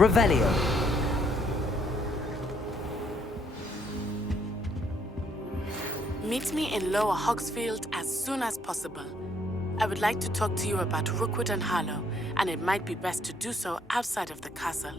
Revelio. Meet me in Lower Hogsfield as soon as possible. I would like to talk to you about Rookwood and Harlow, and it might be best to do so outside of the castle.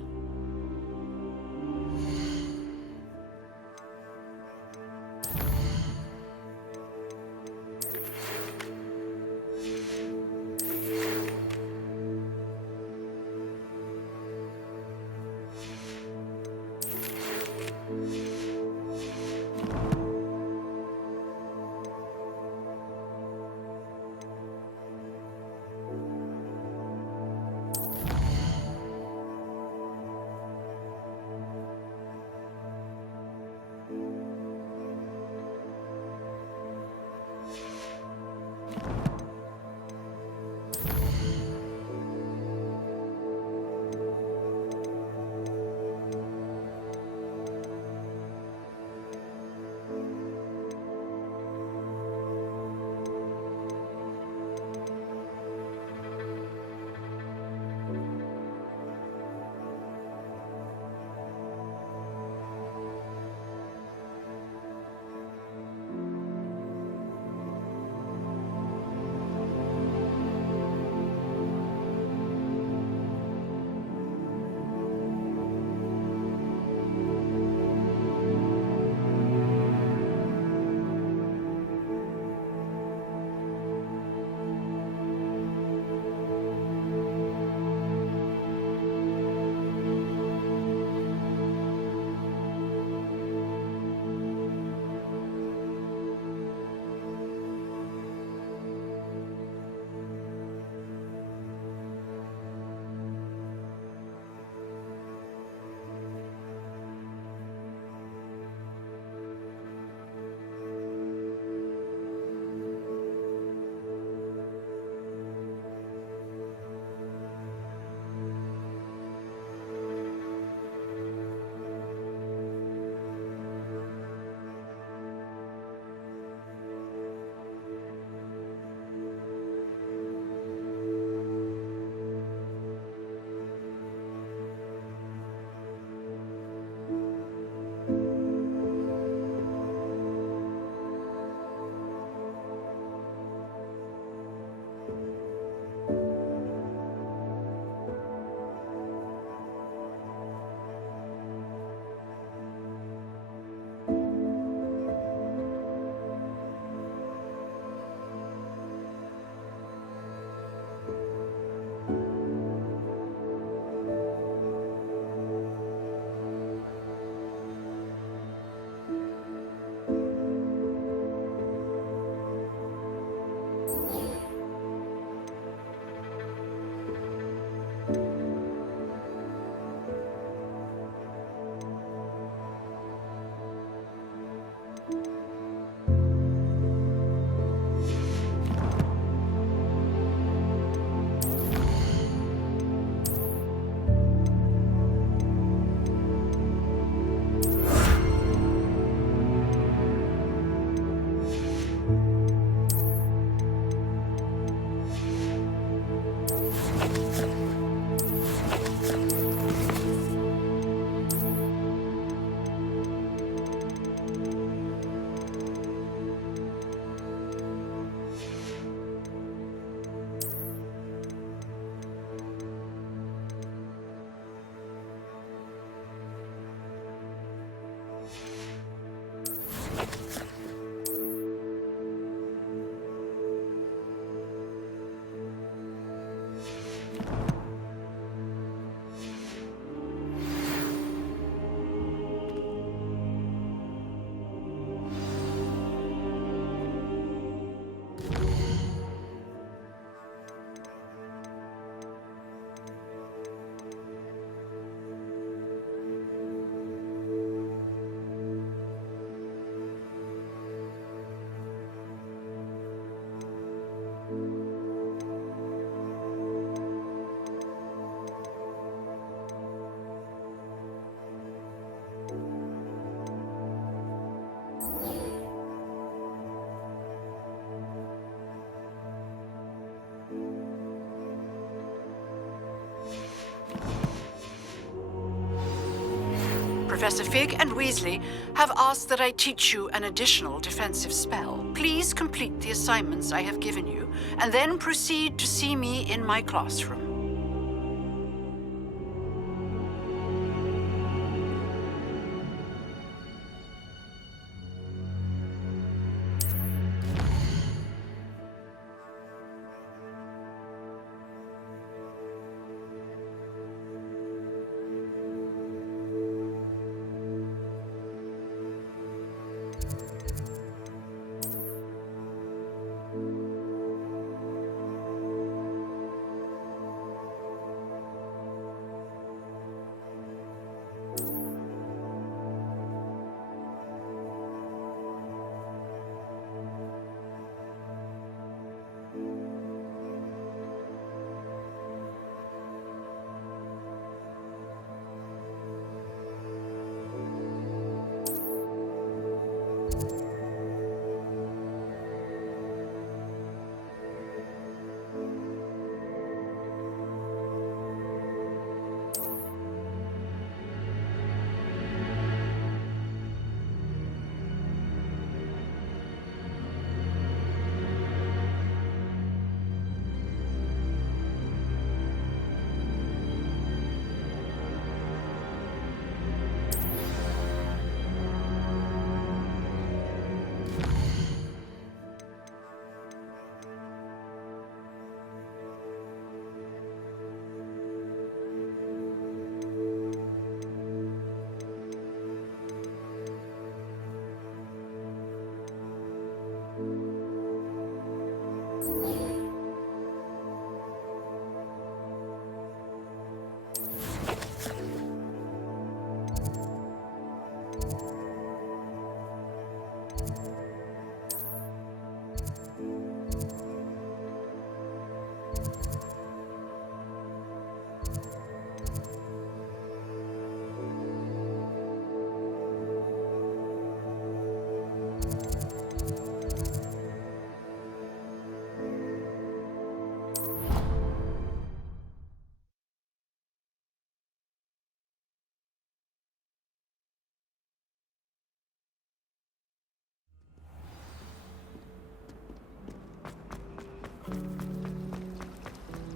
Professor Fig and Weasley have asked that I teach you an additional defensive spell. Please complete the assignments I have given you, and then proceed to see me in my classroom.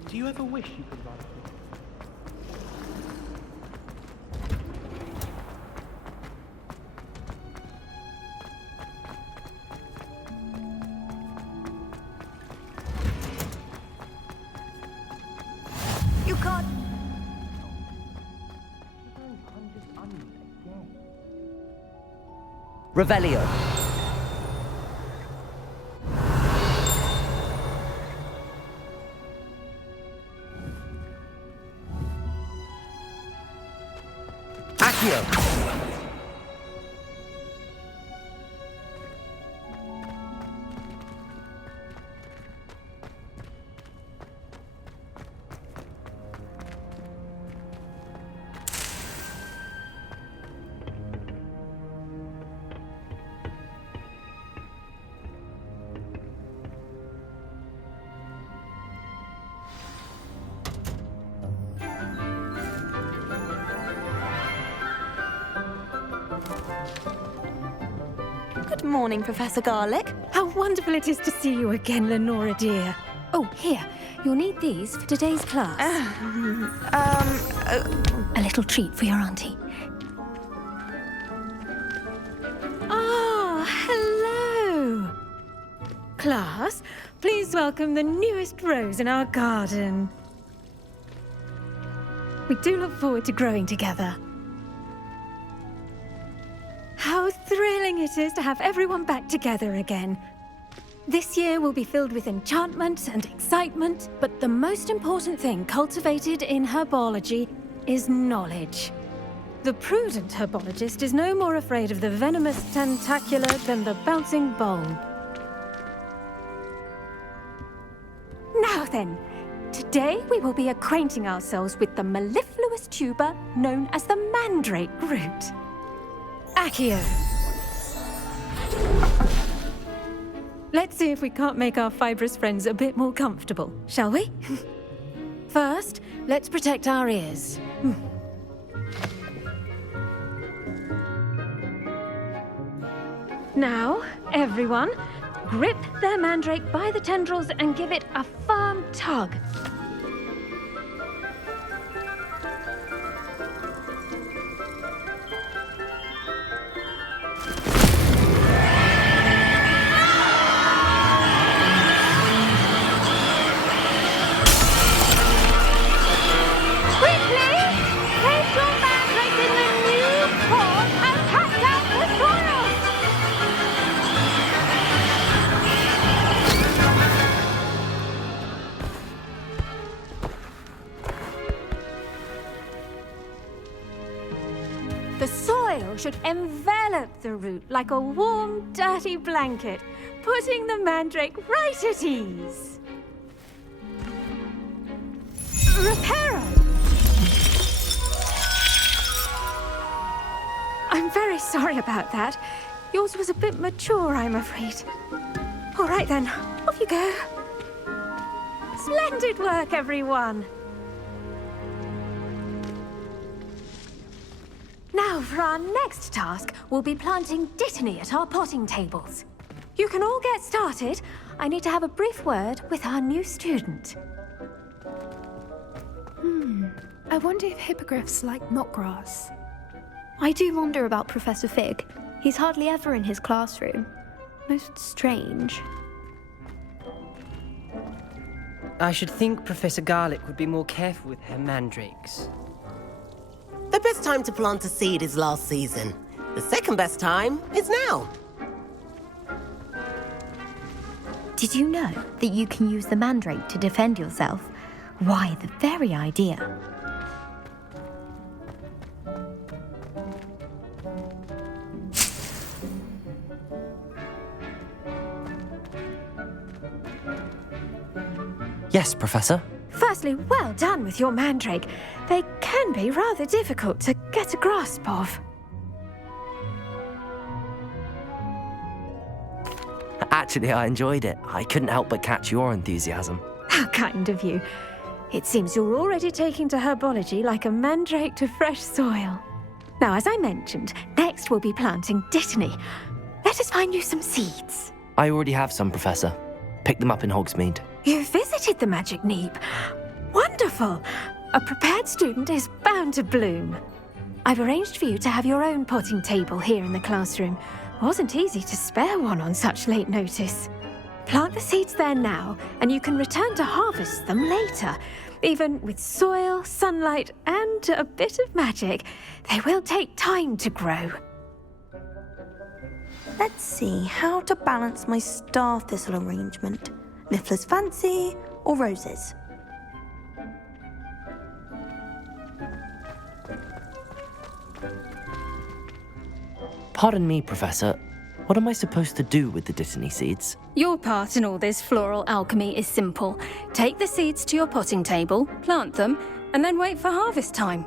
Do you ever wish you could write it? You can't... Revelio. Accio. Good morning, Professor Garlick. How wonderful it is to see you again, Lenora dear. Oh, here. You'll need these for today's class. A little treat for your auntie. Ah, hello. Class, please welcome the newest rose in our garden. We do look forward to growing together. How thrilling it is to have everyone back together again. This year will be filled with enchantment and excitement, but the most important thing cultivated in herbology is knowledge. The prudent herbologist is no more afraid of the venomous tentacula than the bouncing bowl. Now then, today we will be acquainting ourselves with the mellifluous tuber known as the mandrake root. Accio. Let's see if we can't make our fibrous friends a bit more comfortable, shall we? First, let's protect our ears. Now, everyone, grip their mandrake by the tendrils and give it a firm tug. Quickly! Place your mandrake in the new pot and cut out the soil! The soil should envelop the root like a warm, dirty blanket, putting the mandrake right at ease. Reparo! I'm very sorry about that. Yours was a bit mature, I'm afraid. All right then, off you go. Splendid work, everyone. Now, for our next task, we'll be planting dittany at our potting tables. You can all get started. I need to have a brief word with our new student. I wonder if hippogriffs like knotgrass. I do wonder about Professor Fig. He's hardly ever in his classroom. Most strange. I should think Professor Garlick would be more careful with her mandrakes. The best time to plant a seed is last season. The second best time is now. Did you know that you can use the mandrake to defend yourself? Why, the very idea. Yes, Professor. Firstly, well done with your mandrake. They can be rather difficult to get a grasp of. Actually, I enjoyed it. I couldn't help but catch your enthusiasm. How kind of you. It seems you're already taking to herbology like a mandrake to fresh soil. Now, as I mentioned, next we'll be planting dittany. Let us find you some seeds. I already have some, Professor. Picked them up in Hogsmeade. You visited the Magic Neep. Wonderful! A prepared student is bound to bloom. I've arranged for you to have your own potting table here in the classroom. Wasn't easy to spare one on such late notice. Plant the seeds there now, and you can return to harvest them later. Even with soil, sunlight, and a bit of magic, they will take time to grow. Let's see how to balance my star thistle arrangement. Niffler's Fancy or roses? Pardon me, Professor. What am I supposed to do with the dittany seeds? Your part in all this floral alchemy is simple. Take the seeds to your potting table, plant them, and then wait for harvest time.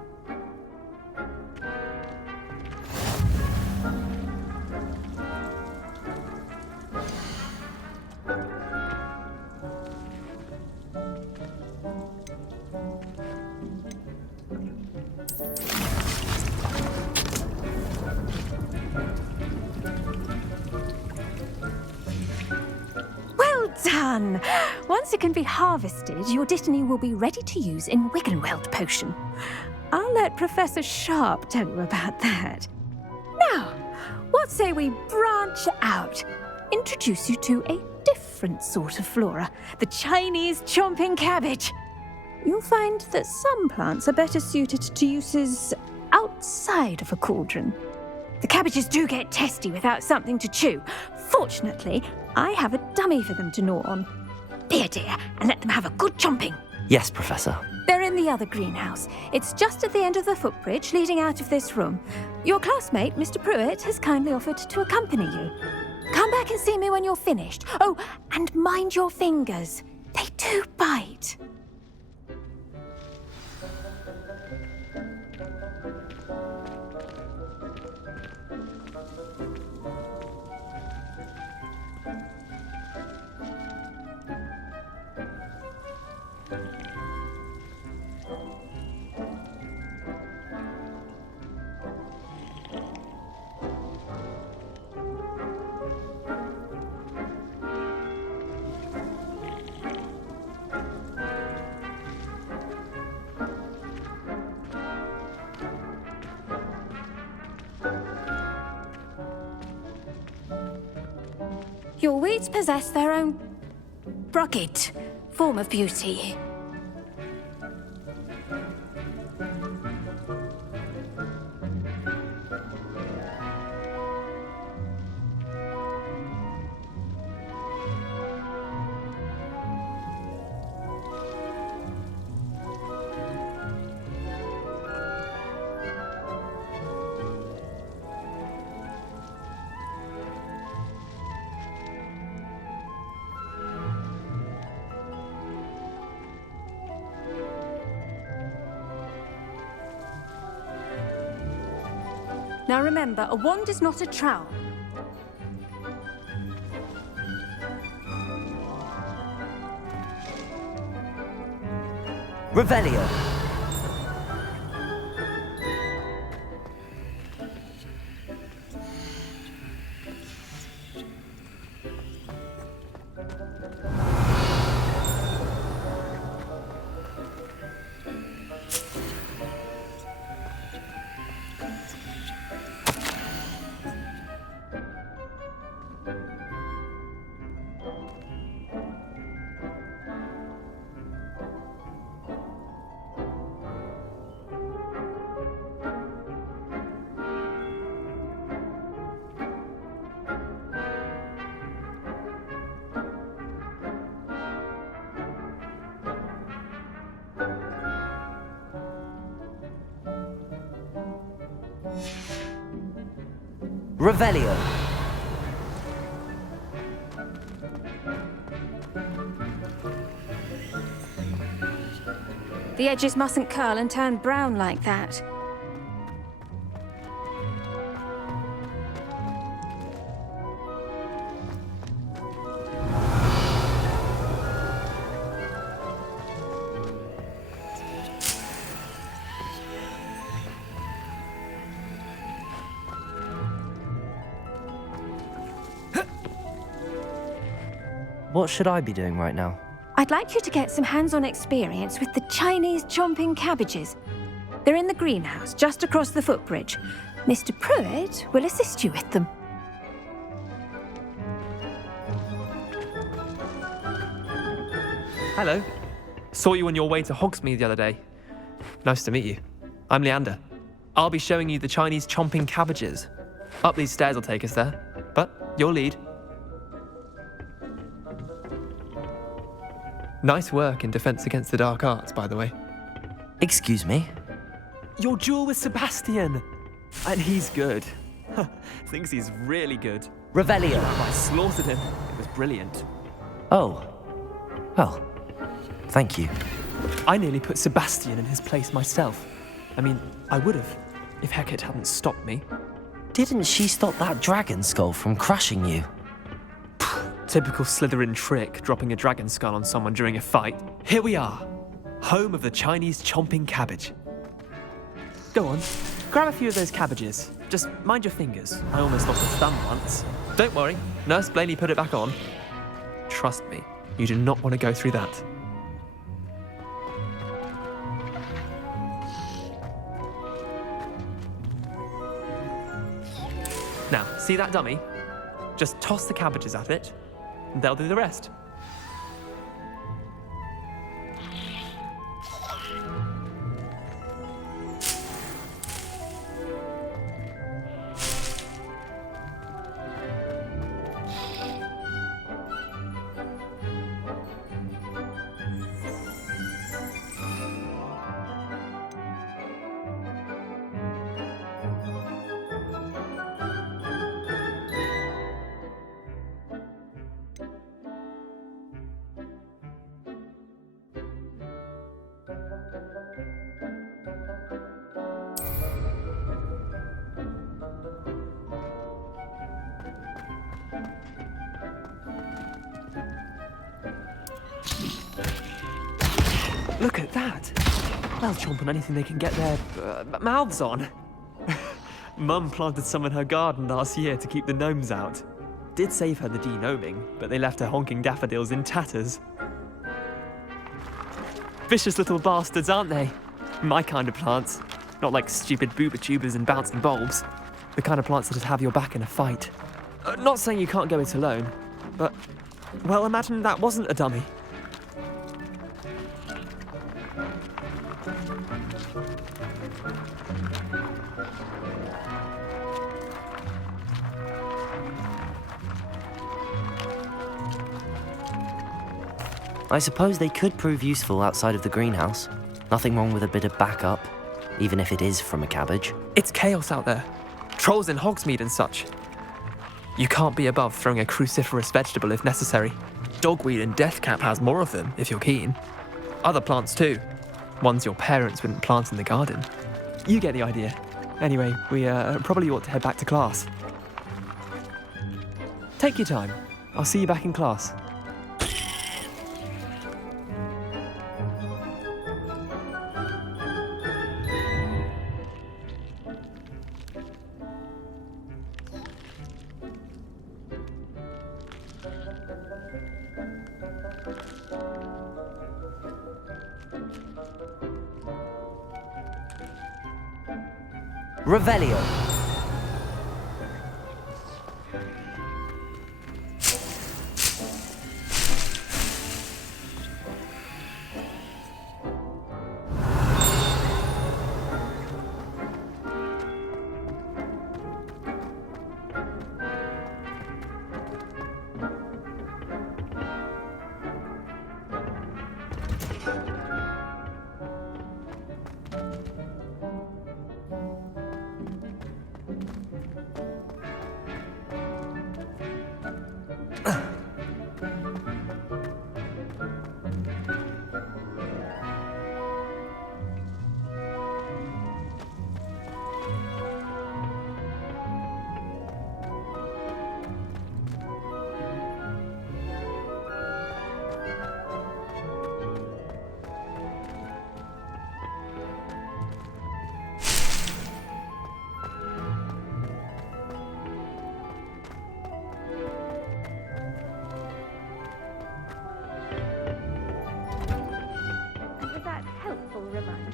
Done! Once it can be harvested, your dittany will be ready to use in Wiggenweld potion. I'll let Professor Sharp tell you about that. Now, what say we branch out? Introduce you to a different sort of flora, the Chinese chomping cabbage. You'll find that some plants are better suited to uses outside of a cauldron. The cabbages do get testy without something to chew. Fortunately, I have a dummy for them to gnaw on. Be a dear and let them have a good chomping. Yes, Professor. They're in the other greenhouse. It's just at the end of the footbridge leading out of this room. Your classmate, Mr. Pruitt, has kindly offered to accompany you. Come back and see me when you're finished. Oh, and mind your fingers. They do bite. Your weeds possess their own rugged form of beauty. Now remember, a wand is not a trowel. Revelio. Revelio. The edges mustn't curl and turn brown like that. What should I be doing right now? I'd like you to get some hands-on experience with the Chinese chomping cabbages. They're in the greenhouse, just across the footbridge. Mr. Pruitt will assist you with them. Hello. Saw you on your way to Hogsmeade the other day. Nice to meet you. I'm Leander. I'll be showing you the Chinese chomping cabbages. Up these stairs will take us there, but your lead. Nice work in Defense Against the Dark Arts, by the way. Excuse me? Your duel with Sebastian! And he's good. Thinks he's really good. Revelio. I slaughtered him. It was brilliant. Oh. Well, thank you. I nearly put Sebastian in his place myself. I mean, I would have, if Hecate hadn't stopped me. Didn't she stop that dragon skull from crushing you? Typical Slytherin trick, dropping a dragon skull on someone during a fight. Here we are, home of the Chinese chomping cabbage. Go on, grab a few of those cabbages. Just mind your fingers. I almost lost a thumb once. Don't worry, Nurse Blaney put it back on. Trust me, you do not want to go through that. Now, see that dummy? Just toss the cabbages at it, and they'll do the rest. Look at that! They'll chomp on anything they can get their mouths on. Mum planted some in her garden last year to keep the gnomes out. Did save her the de-gnoming, but they left her honking daffodils in tatters. Vicious little bastards, aren't they? My kind of plants. Not like stupid booba tubers and bouncing bulbs. The kind of plants that'd have your back in a fight. Not saying you can't go it alone. but, well, imagine that wasn't a dummy. I suppose they could prove useful outside of the greenhouse. Nothing wrong with a bit of backup, even if it is from a cabbage. It's chaos out there. Trolls in Hogsmeade and such. You can't be above throwing a cruciferous vegetable if necessary. Dogweed and deathcap has more of them, if you're keen. Other plants too. Ones your parents wouldn't plant in the garden. You get the idea. Anyway, we probably ought to head back to class. Take your time. I'll see you back in class. Revelio.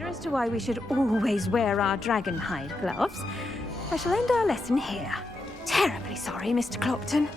As to why we should always wear our dragon hide gloves, I shall end our lesson here. Terribly sorry, Mr. Clopton.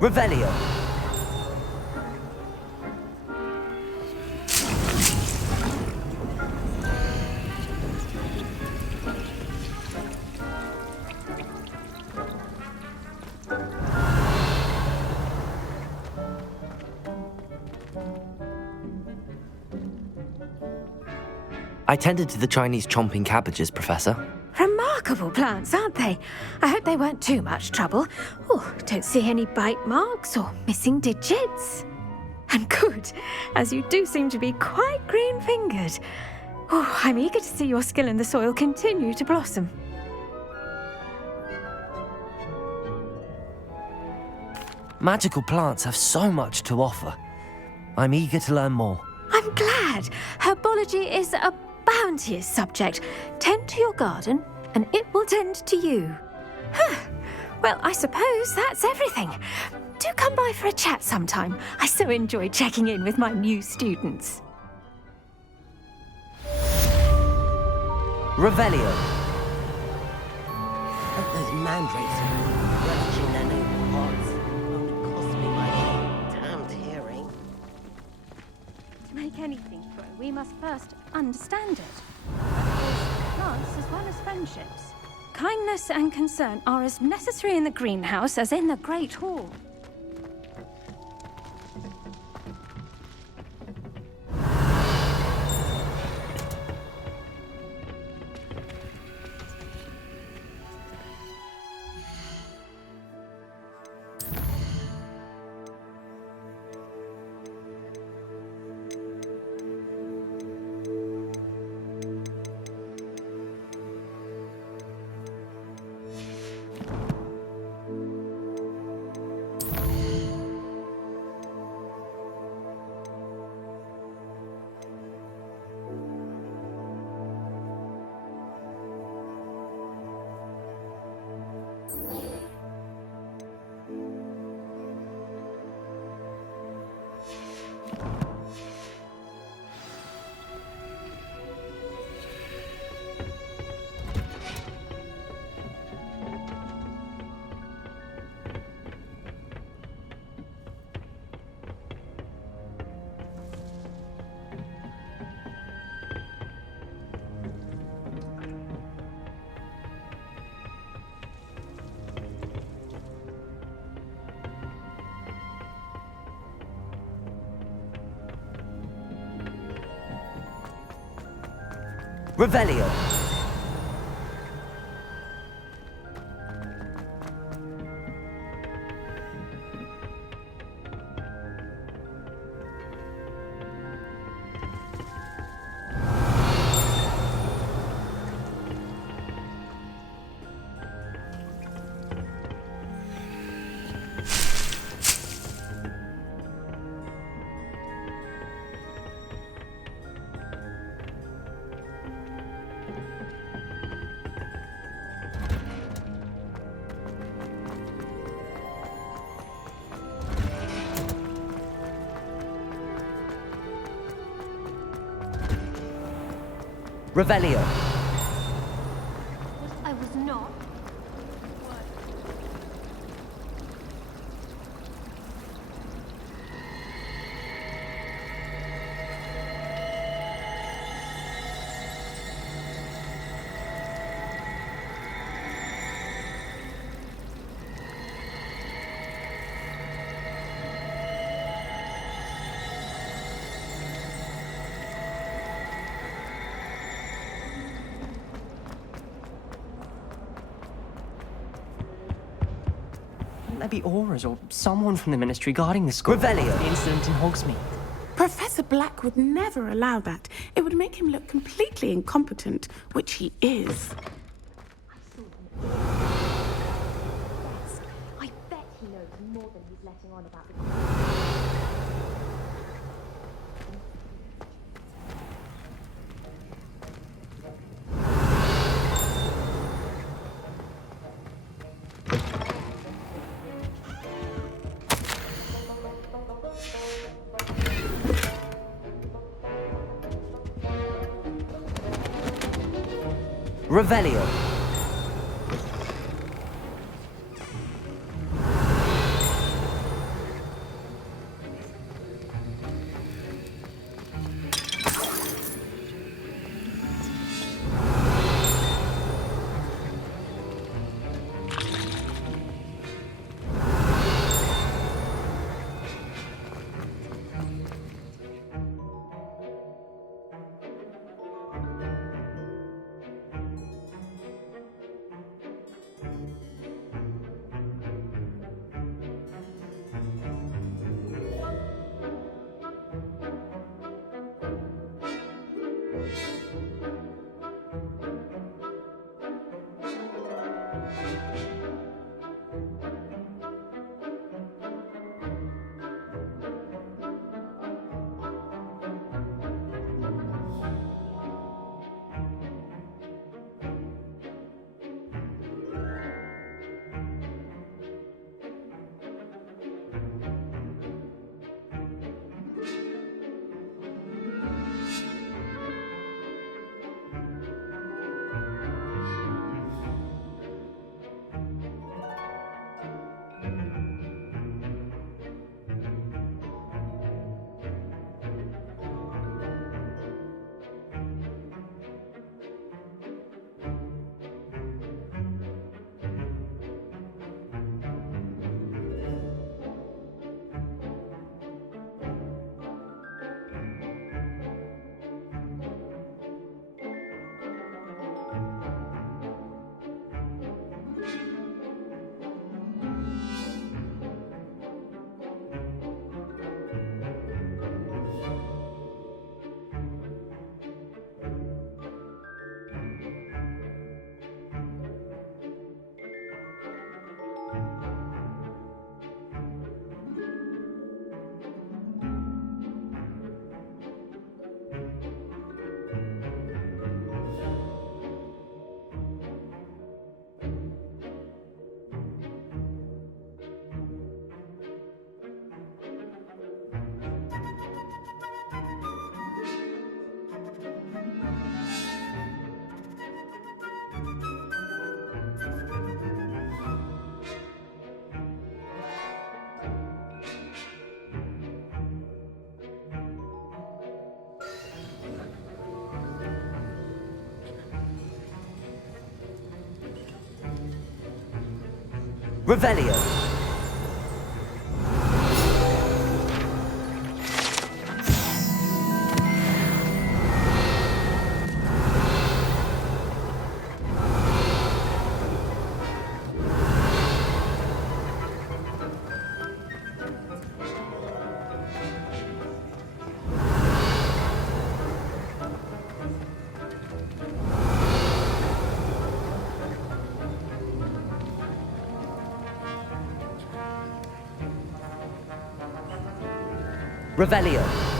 Revelio. I tended to the Chinese chomping cabbages, Professor. Remarkable plants, aren't they? I hope they weren't too much trouble. Oh, don't see any bite marks or missing digits. And good, as you do seem to be quite green-fingered. Oh, I'm eager to see your skill in the soil continue to blossom. Magical plants have so much to offer. I'm eager to learn more. I'm glad. Herbology is a bounteous subject. Tend to your garden, and it will tend to you. Huh. Well, I suppose that's everything. Do come by for a chat sometime. I so enjoy checking in with my new students. Revelio. Hope those mandrakes are really relishing their noble hearts. Only cost me my damned hearing. To make anything grow, we must first understand it. Of course, plants as well as friendships. Kindness and concern are as necessary in the greenhouse as in the Great Hall. Revelio. Revelio. I was not. There be auras or someone from the ministry guarding the school. Revelio. The incident in Hogsmeade. Professor Black would never allow that. It would make him look completely incompetent, which he is. I bet he knows more than he's letting on about the... Revelio. Revelio. Revelio.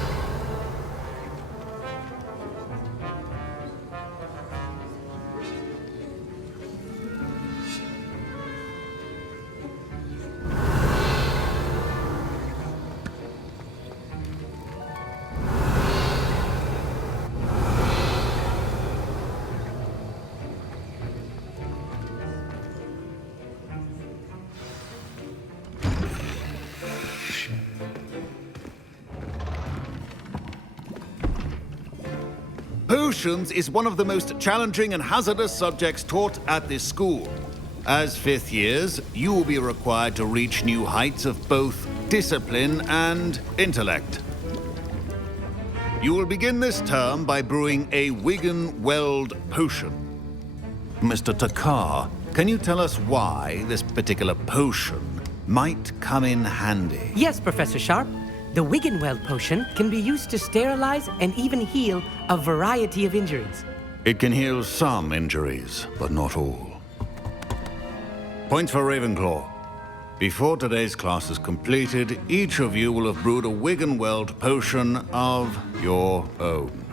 Potions is one of the most challenging and hazardous subjects taught at this school. As fifth years, you will be required to reach new heights of both discipline and intellect. You will begin this term by brewing a Wigan-Weld potion. Mr. Takar, can you tell us why this particular potion might come in handy? Yes, Professor Sharp. The Wigan-Weld potion can be used to sterilize and even heal a variety of injuries. It can heal some injuries, but not all. Points for Ravenclaw. Before today's class is completed, each of you will have brewed a Wigan-Weld potion of your own.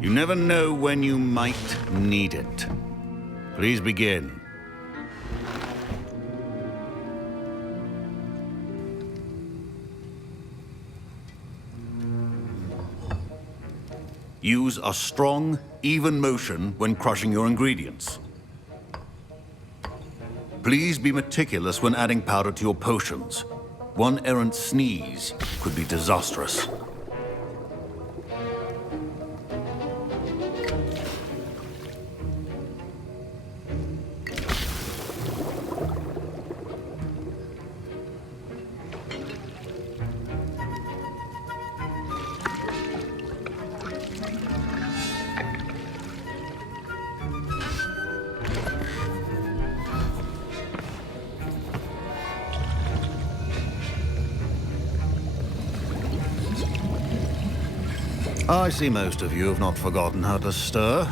You never know when you might need it. Please begin. Use a strong, even motion when crushing your ingredients. Please be meticulous when adding powder to your potions. One errant sneeze could be disastrous. I see most of you have not forgotten how to stir.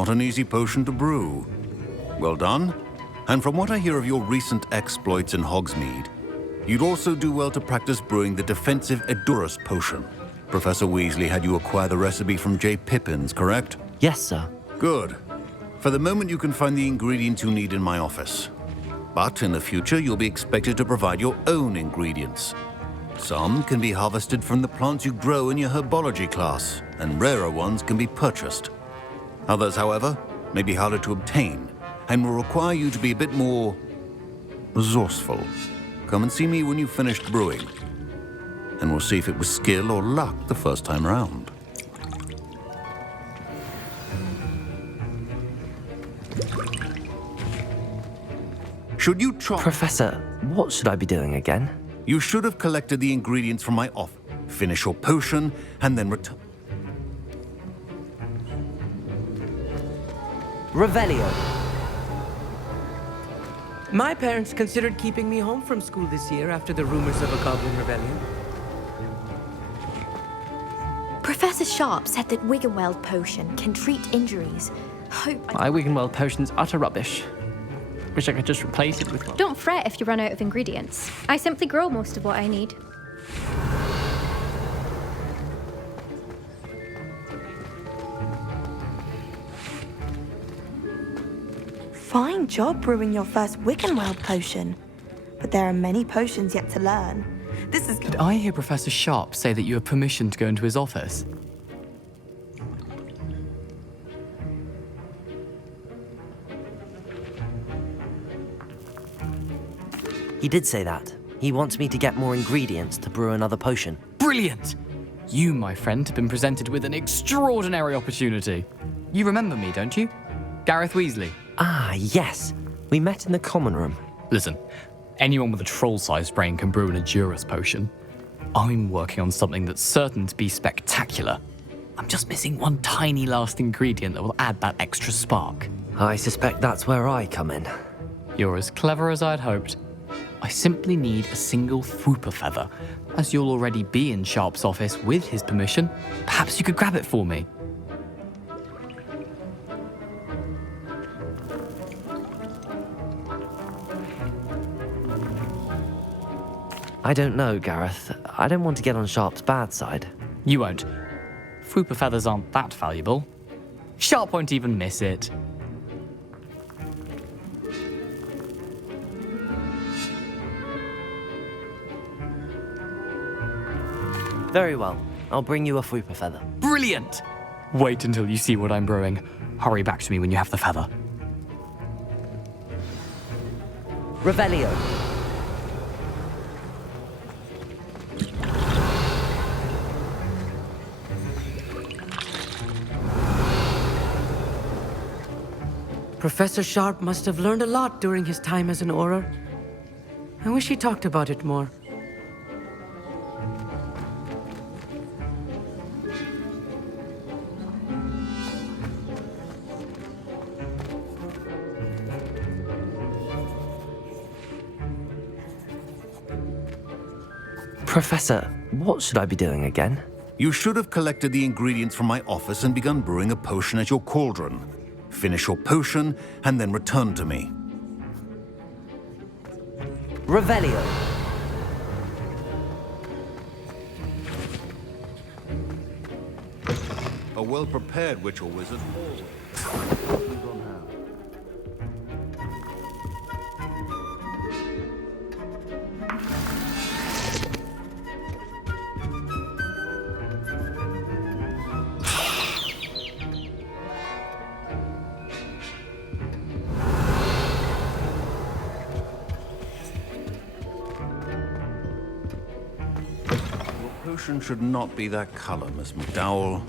not an easy potion to brew. Well done. And from what I hear of your recent exploits in Hogsmeade, you'd also do well to practice brewing the defensive Edurus potion. Professor Weasley had you acquire the recipe from J. Pippins, correct? Yes, sir. Good. For the moment, you can find the ingredients you need in my office. But in the future, you'll be expected to provide your own ingredients. Some can be harvested from the plants you grow in your herbology class, and rarer ones can be purchased. Others, however, may be harder to obtain, and will require you to be a bit more resourceful. Come and see me when you've finished brewing, and we'll see if it was skill or luck the first time round. Should you try... Professor, what should I be doing again? You should have collected the ingredients from my office. Finish your potion, and then return... Revelio. My parents considered keeping me home from school this year after the rumors of a goblin rebellion. Professor Sharp said that Wiggenweld potion can treat injuries. My Wiggenweld potion's utter rubbish. Wish I could just replace it with one. Don't fret if you run out of ingredients. I simply grow most of what I need. Fine job brewing your first Wiggenweld potion. But there are many potions yet to learn. This is... Did I hear Professor Sharp say that you have permission to go into his office? He did say that. He wants me to get more ingredients to brew another potion. Brilliant! You, my friend, have been presented with an extraordinary opportunity. You remember me, don't you? Gareth Weasley. Ah, yes. We met in the common room. Listen, anyone with a troll-sized brain can brew an Edurus potion. I'm working on something that's certain to be spectacular. I'm just missing one tiny last ingredient that will add that extra spark. I suspect that's where I come in. You're as clever as I'd hoped. I simply need a single Fwooper feather. As you'll already be in Sharp's office with his permission, perhaps you could grab it for me. I don't know, Gareth. I don't want to get on Sharp's bad side. You won't. Fwooper feathers aren't that valuable. Sharp won't even miss it. Very well. I'll bring you a Fwooper feather. Brilliant! Wait until you see what I'm brewing. Hurry back to me when you have the feather. Revelio. Professor Sharp must have learned a lot during his time as an Auror. I wish he talked about it more. Professor, what should I be doing again? You should have collected the ingredients from my office and begun brewing a potion at your cauldron. Finish your potion, and then return to me. Revelio. A well-prepared witch or wizard always... Potion should not be that color, Miss McDowell.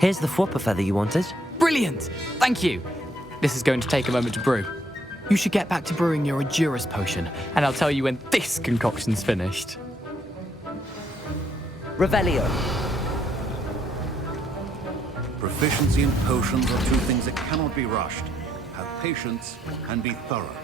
Here's the Fwooper feather you wanted. Brilliant! Thank you! This is going to take a moment to brew. You should get back to brewing your Edurus potion, and I'll tell you when this concoction's finished. Revelio. Proficiency in potions are two things that cannot be rushed. Have patience and be thorough.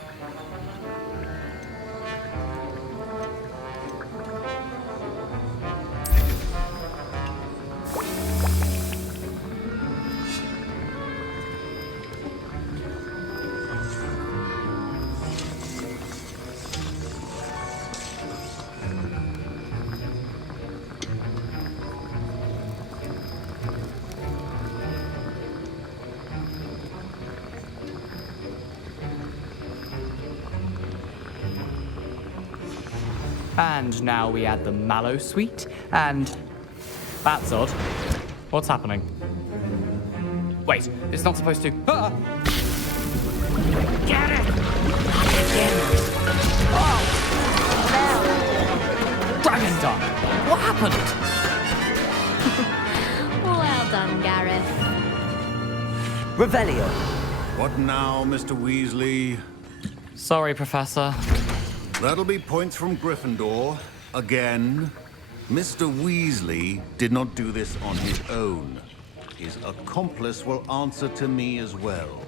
And now we add the mallow sweet, and... That's odd. What's happening? Wait, it's not supposed to... Ah! Get it! Dragon Star! What happened? Well done, Gareth. Revelio. What now, Mr. Weasley? Sorry, Professor. That'll be points from Gryffindor. Again. Mr. Weasley did not do this on his own. His accomplice will answer to me as well.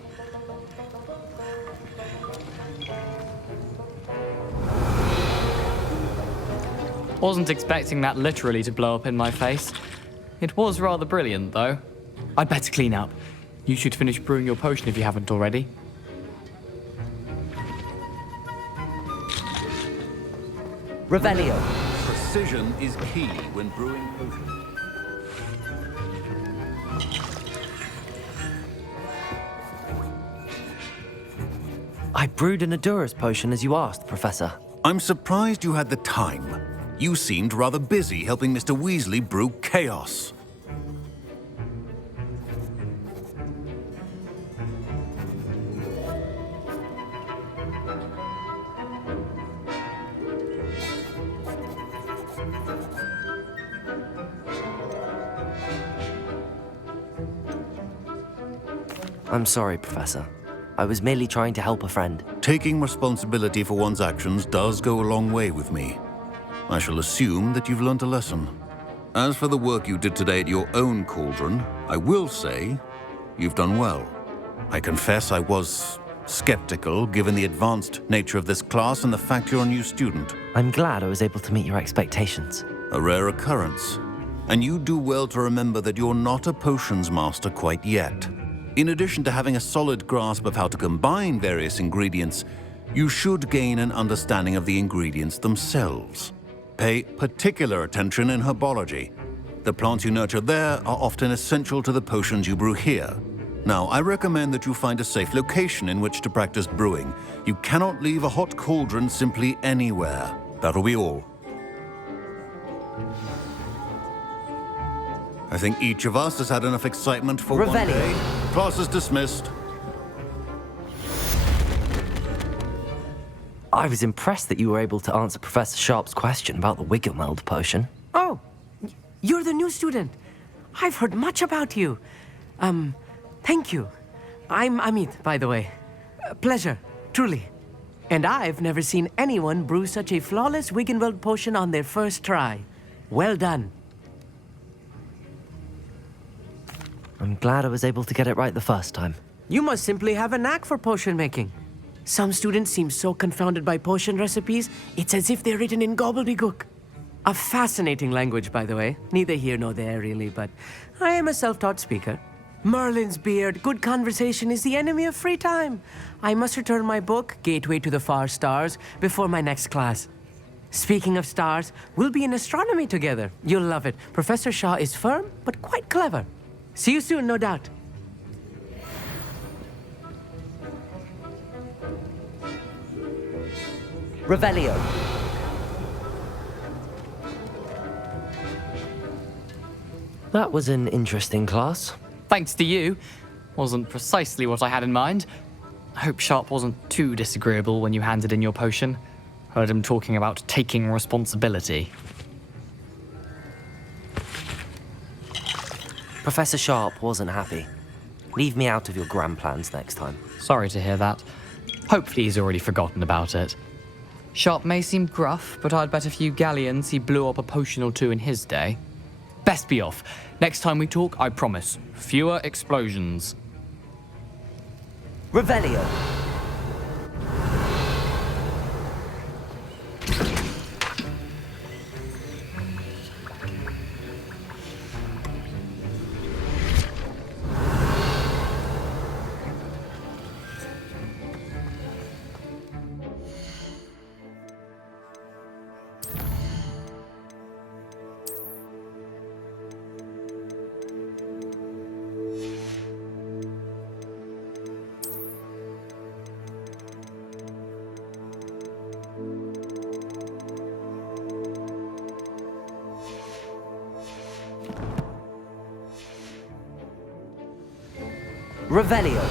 Wasn't expecting that literally to blow up in my face. It was rather brilliant, though. I'd better clean up. You should finish brewing your potion if you haven't already. Revelio. Precision is key when brewing potions. I brewed an Adurus potion as you asked, Professor. I'm surprised you had the time. You seemed rather busy helping Mr. Weasley brew chaos. I'm sorry, Professor. I was merely trying to help a friend. Taking responsibility for one's actions does go a long way with me. I shall assume that you've learnt a lesson. As for the work you did today at your own cauldron, I will say you've done well. I confess I was skeptical given the advanced nature of this class and the fact you're a new student. I'm glad I was able to meet your expectations. A rare occurrence. And you do well to remember that you're not a potions master quite yet. In addition to having a solid grasp of how to combine various ingredients, you should gain an understanding of the ingredients themselves. Pay particular attention in herbology. The plants you nurture there are often essential to the potions you brew here. Now, I recommend that you find a safe location in which to practice brewing. You cannot leave a hot cauldron simply anywhere. That'll be all. I think each of us has had enough excitement for one Revelio. day. Class is dismissed. I was impressed that you were able to answer Professor Sharp's question about the Wiggenweld potion. Oh, you're the new student. I've heard much about you. Thank you. I'm Amit, by the way. Pleasure, truly. And I've never seen anyone brew such a flawless Wiggenweld potion on their first try. Well done. I'm glad I was able to get it right the first time. You must simply have a knack for potion making. Some students seem so confounded by potion recipes, it's as if they're written in gobbledygook. A fascinating language, by the way. Neither here nor there, really, but I am a self-taught speaker. Merlin's beard, good conversation is the enemy of free time. I must return my book, Gateway to the Far Stars, before my next class. Speaking of stars, we'll be in astronomy together. You'll love it. Professor Shaw is firm, but quite clever. See you soon, no doubt. Revelio. That was an interesting class. Thanks to you. Wasn't precisely what I had in mind. I hope Sharp wasn't too disagreeable when you handed in your potion. Heard him talking about taking responsibility. Professor Sharp wasn't happy. Leave me out of your grand plans next time. Sorry to hear that. Hopefully he's already forgotten about it. Sharp may seem gruff, but I'd bet a few galleons he blew up a potion or two in his day. Best be off. Next time we talk, I promise, fewer explosions. Revelio. Revelio.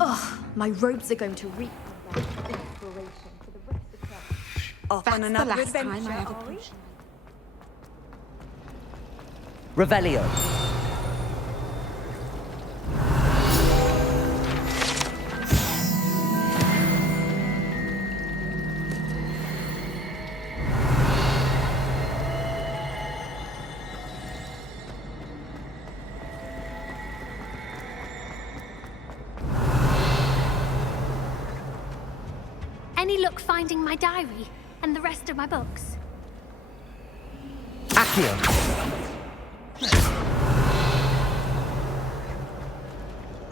Ugh, my robes are going to reap inspiration for the rest of time. Off on another adventure, are we? Revelio. Any luck finding my diary and the rest of my books? Accio.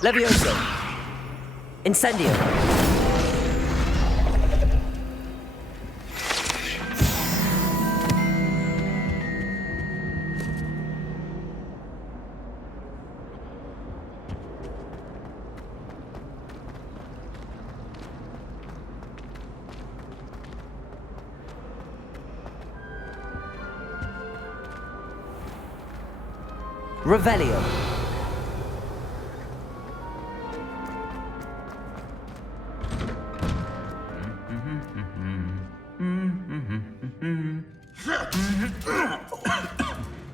Levioso. Incendio. Revelio.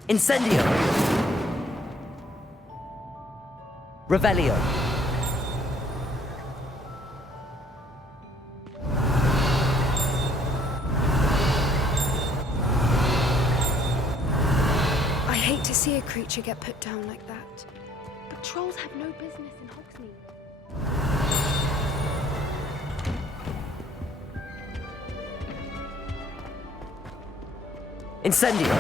Incendio. Revelio. I hate to see a creature get put down like that. But trolls have no business in Hogsmeade. Incendio.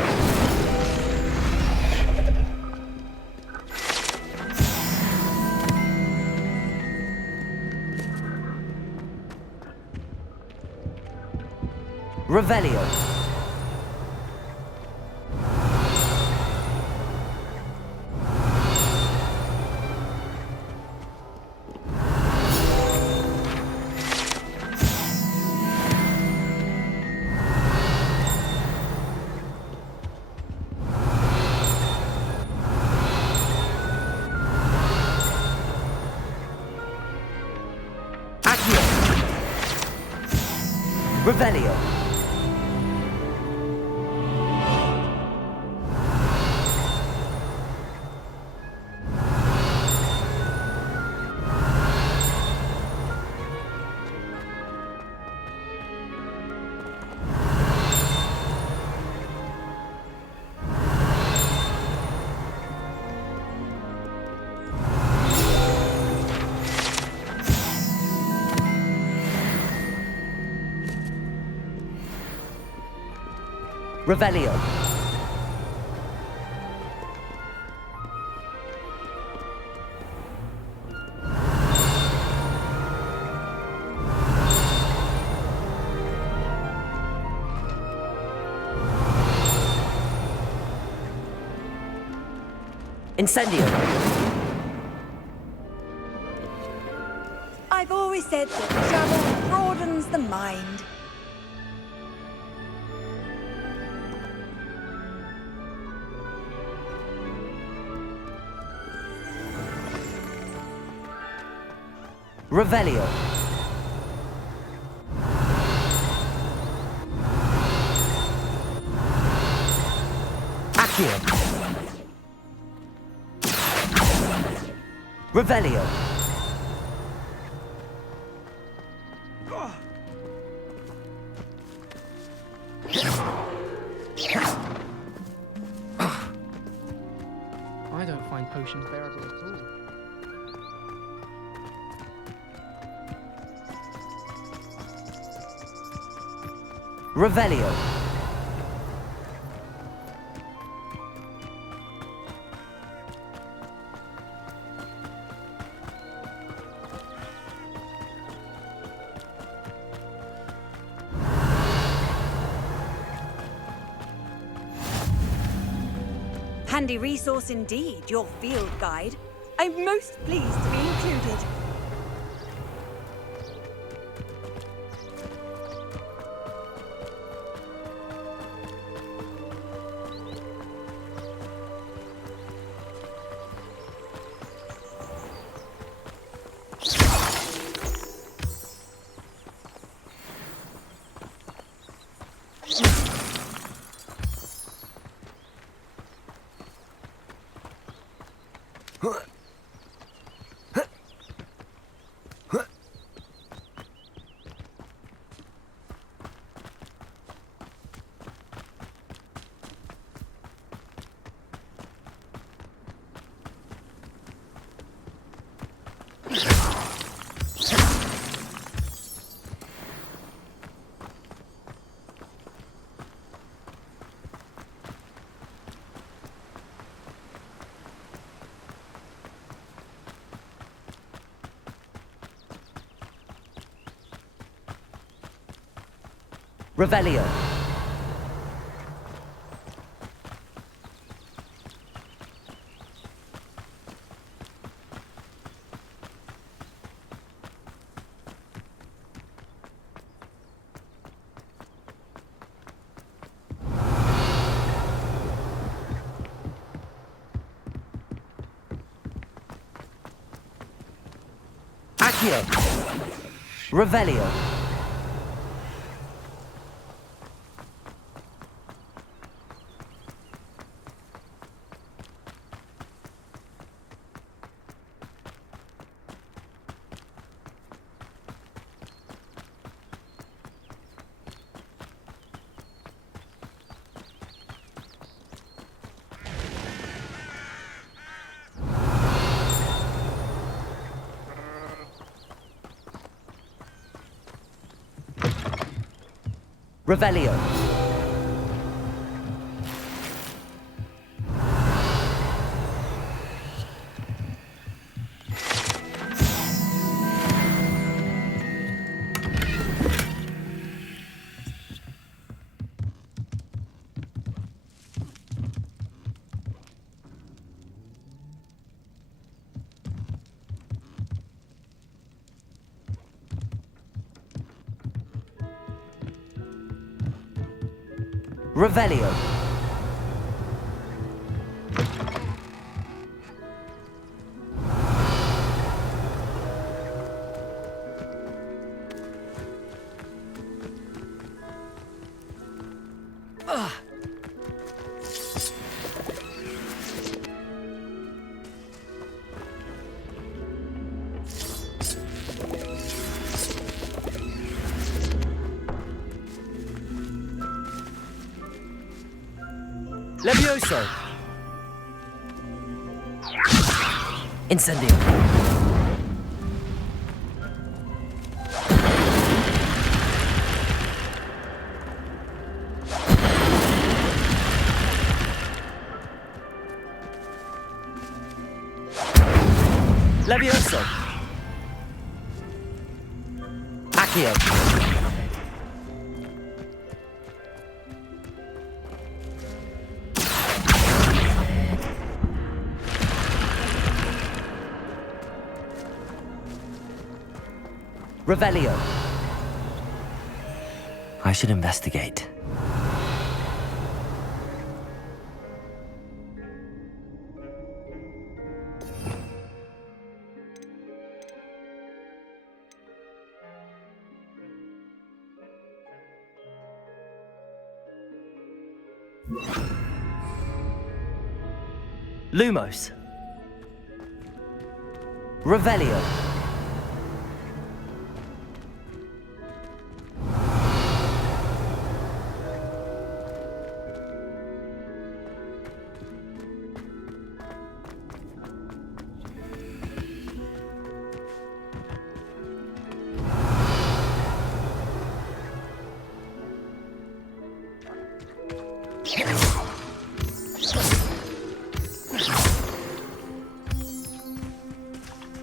Revelio. Revelio. Revelio. Incendio. I've always said that travel broadens the mind. Revelio. Accio. Revelio. find potions bearable at all. Revelio. Handy resource indeed, your field guide. I'm most pleased to be included. Revelio. Accio. Revelio. Revelio. Revelio. Levioso. Incendio. Levioso. Accio. Revelio. I should investigate. Lumos. Revelio.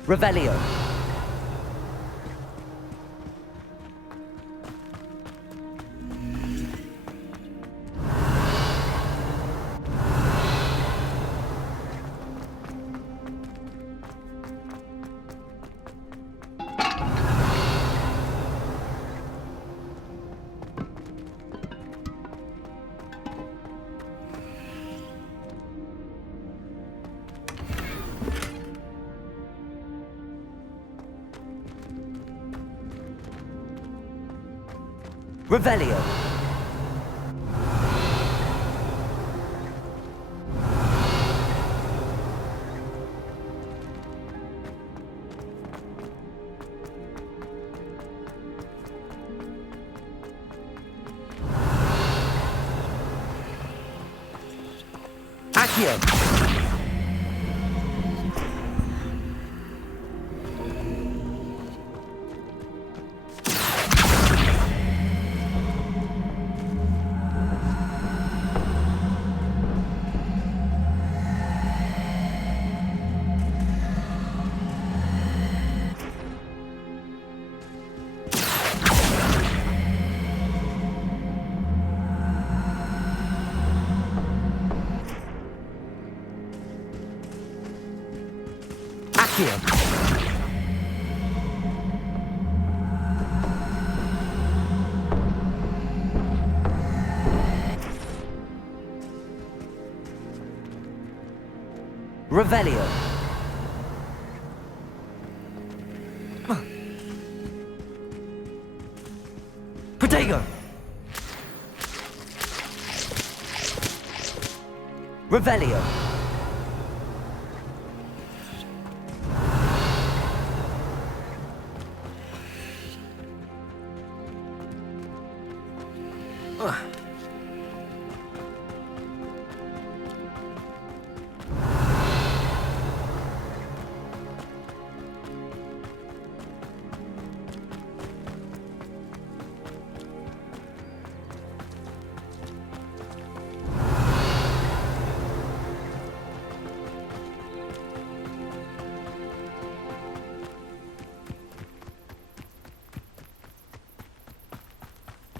Revelio. Revelio. Accio. Accio. Revelio. Protego. Revelio.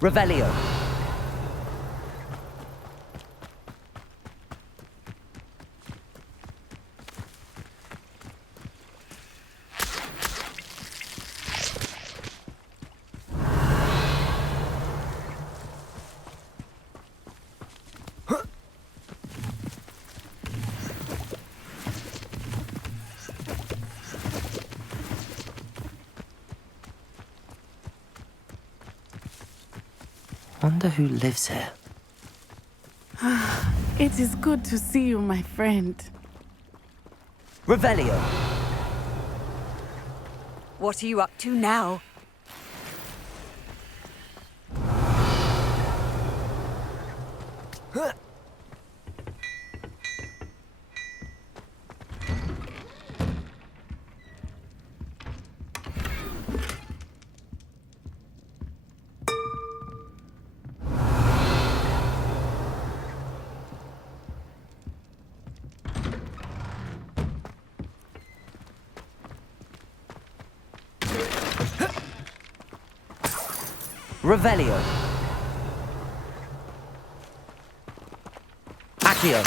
Revelio. Wonder who lives here. It is good to see you, my friend. Revelio. What are you up to now? Revelio. Accio.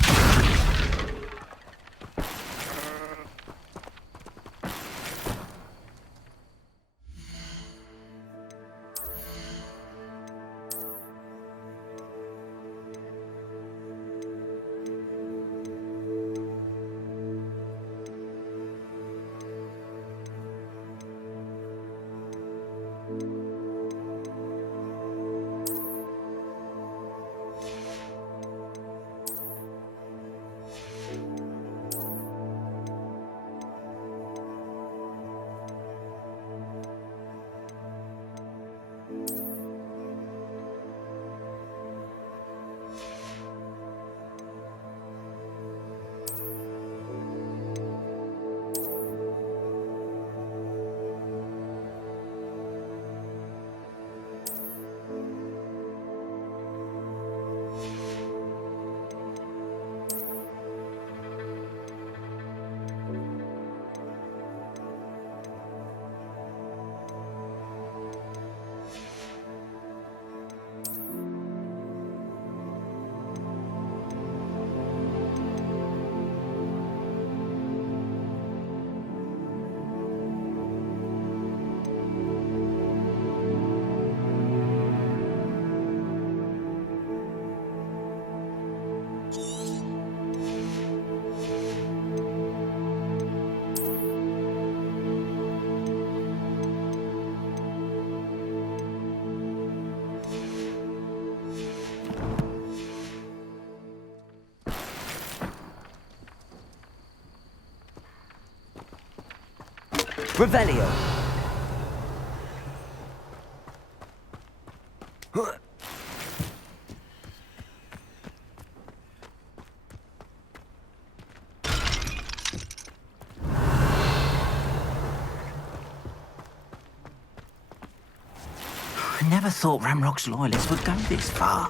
Revelio! I never thought Ramrock's loyalists would go this far.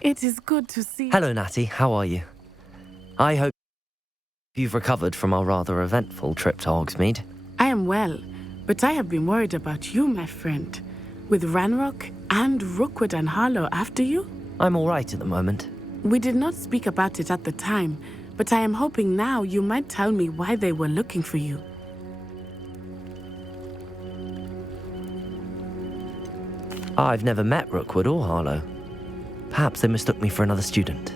It is good to see. Hello, Natty. How are you? I hope you've recovered from our rather eventful trip to Hogsmeade. I am well, but I have been worried about you, my friend. With Ranrock and Rookwood and Harlow after you? I'm all right at the moment. We did not speak about it at the time, but I am hoping now you might tell me why they were looking for you. I've never met Rookwood or Harlow. Perhaps they mistook me for another student.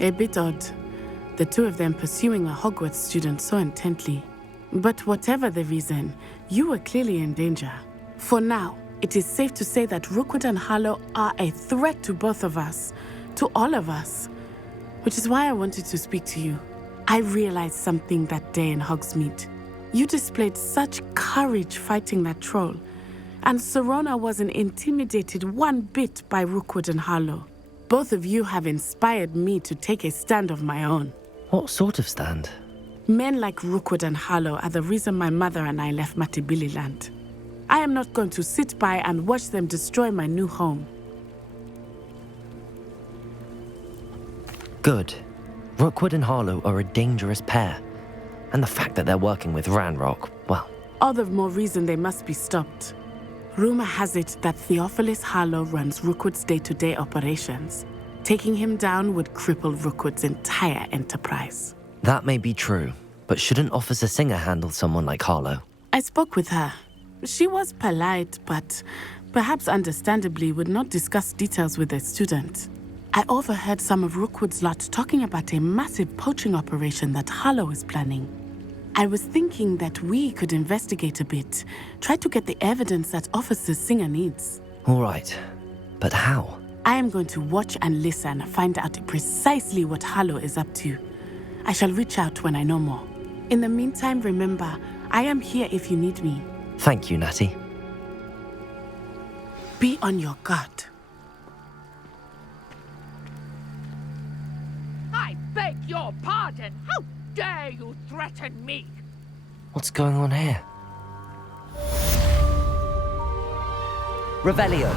A bit odd. The two of them pursuing a Hogwarts student so intently. But whatever the reason, you were clearly in danger. For now, it is safe to say that Rookwood and Harlow are a threat to both of us, to all of us. Which is why I wanted to speak to you. I realized something that day in Hogsmeade. You displayed such courage fighting that troll, and Serona wasn't intimidated one bit by Rookwood and Harlow. Both of you have inspired me to take a stand of my own. What sort of stand? Men like Rookwood and Harlow are the reason my mother and I left Matibili-land. I am not going to sit by and watch them destroy my new home. Good. Rookwood and Harlow are a dangerous pair. And the fact that they're working with Ranrock, well... All the more reason they must be stopped. Rumor has it that Theophilus Harlow runs Rookwood's day-to-day operations. Taking him down would cripple Rookwood's entire enterprise. That may be true, but shouldn't Officer Singer handle someone like Harlow? I spoke with her. She was polite, but perhaps understandably would not discuss details with a student. I overheard some of Rookwood's lot talking about a massive poaching operation that Harlow is planning. I was thinking that we could investigate a bit, try to get the evidence that Officer Singer needs. All right, but how? I am going to watch and listen, find out precisely what Harlow is up to. I shall reach out when I know more. In the meantime, remember, I am here if you need me. Thank you, Natty. Be on your guard. I beg your pardon. How dare you threaten me? What's going on here? Revelio!